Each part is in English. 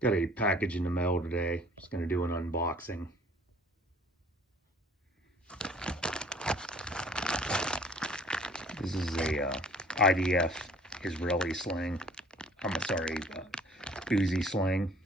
Got a package in the mail today. Just going to do an unboxing. This is a IDF Israeli sling. I'm sorry, Uzi sling.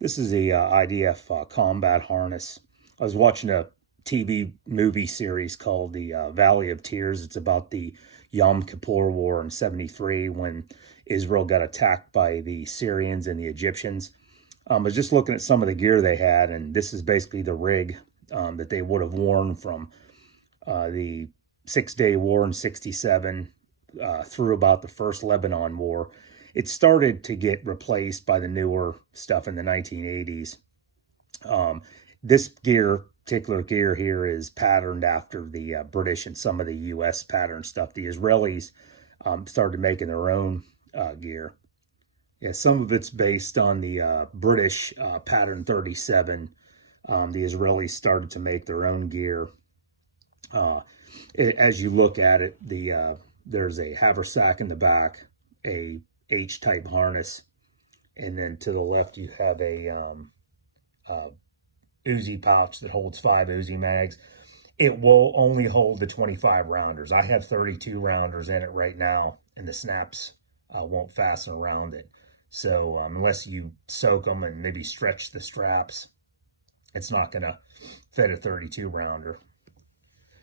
This is a IDF combat harness. I was watching a TV movie series called the Valley of Tears. It's about the Yom Kippur War in '73 when Israel got attacked by the Syrians and the Egyptians. I was just looking at some of the gear they had, and this is basically the rig that they would have worn from the Six-Day War in '67 through about the First Lebanon War. It started to get replaced by the newer stuff in the 1980s. This particular gear here is patterned after the British and some of the U.S. pattern stuff. The Israelis started making their own gear. Yeah, some of it's based on the British pattern 37. The Israelis started to make their own gear. As you look at it, there's a haversack in the back, a H-type harness, and then to the left you have a Uzi pouch that holds 5 Uzi mags. It will only hold the 25 rounders. I have 32 rounders in it right now, and the snaps won't fasten around it. So unless you soak them and maybe stretch the straps, it's not going to fit a 32 rounder.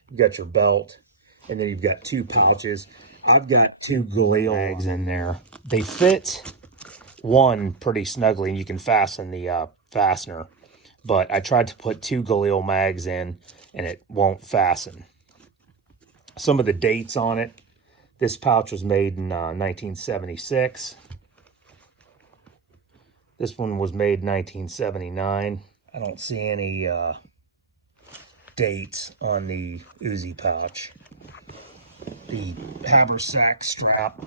You've got your belt, and then you've got 2 pouches. I've got 2 Galil mags in there. They fit one pretty snugly, and you can fasten the fastener. But I tried to put 2 Galil mags in, and it won't fasten. Some of the dates on it. This pouch was made in 1976. This one was made in 1979. I don't see any dates on the Uzi pouch. The haversack strap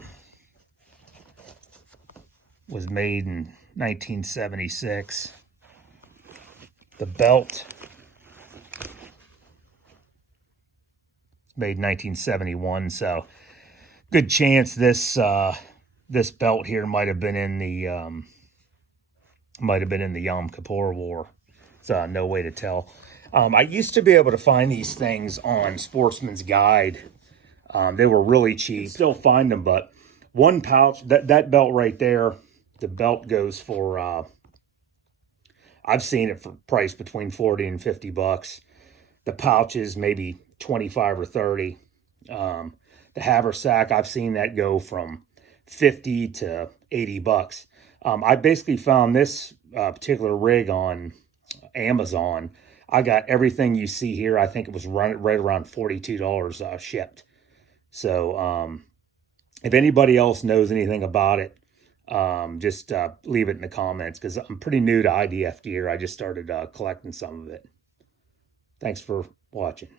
was made in 1976. The belt made in 1971. So good chance this belt here might have been in the Yom Kippur War. So no way to tell. I used to be able to find these things on Sportsman's Guide. They were really cheap. Still find them, but one pouch, that belt right there, the belt goes for, I've seen it for price between 40 and 50 bucks. The pouches, maybe 25 or 30. The haversack, I've seen that go from 50 to 80 bucks. I basically found this particular rig on Amazon. I got everything you see here. I think it was right around $42 shipped. So if anybody else knows anything about it, just leave it in the comments, because I'm pretty new to IDF gear. I just started collecting some of it. Thanks for watching.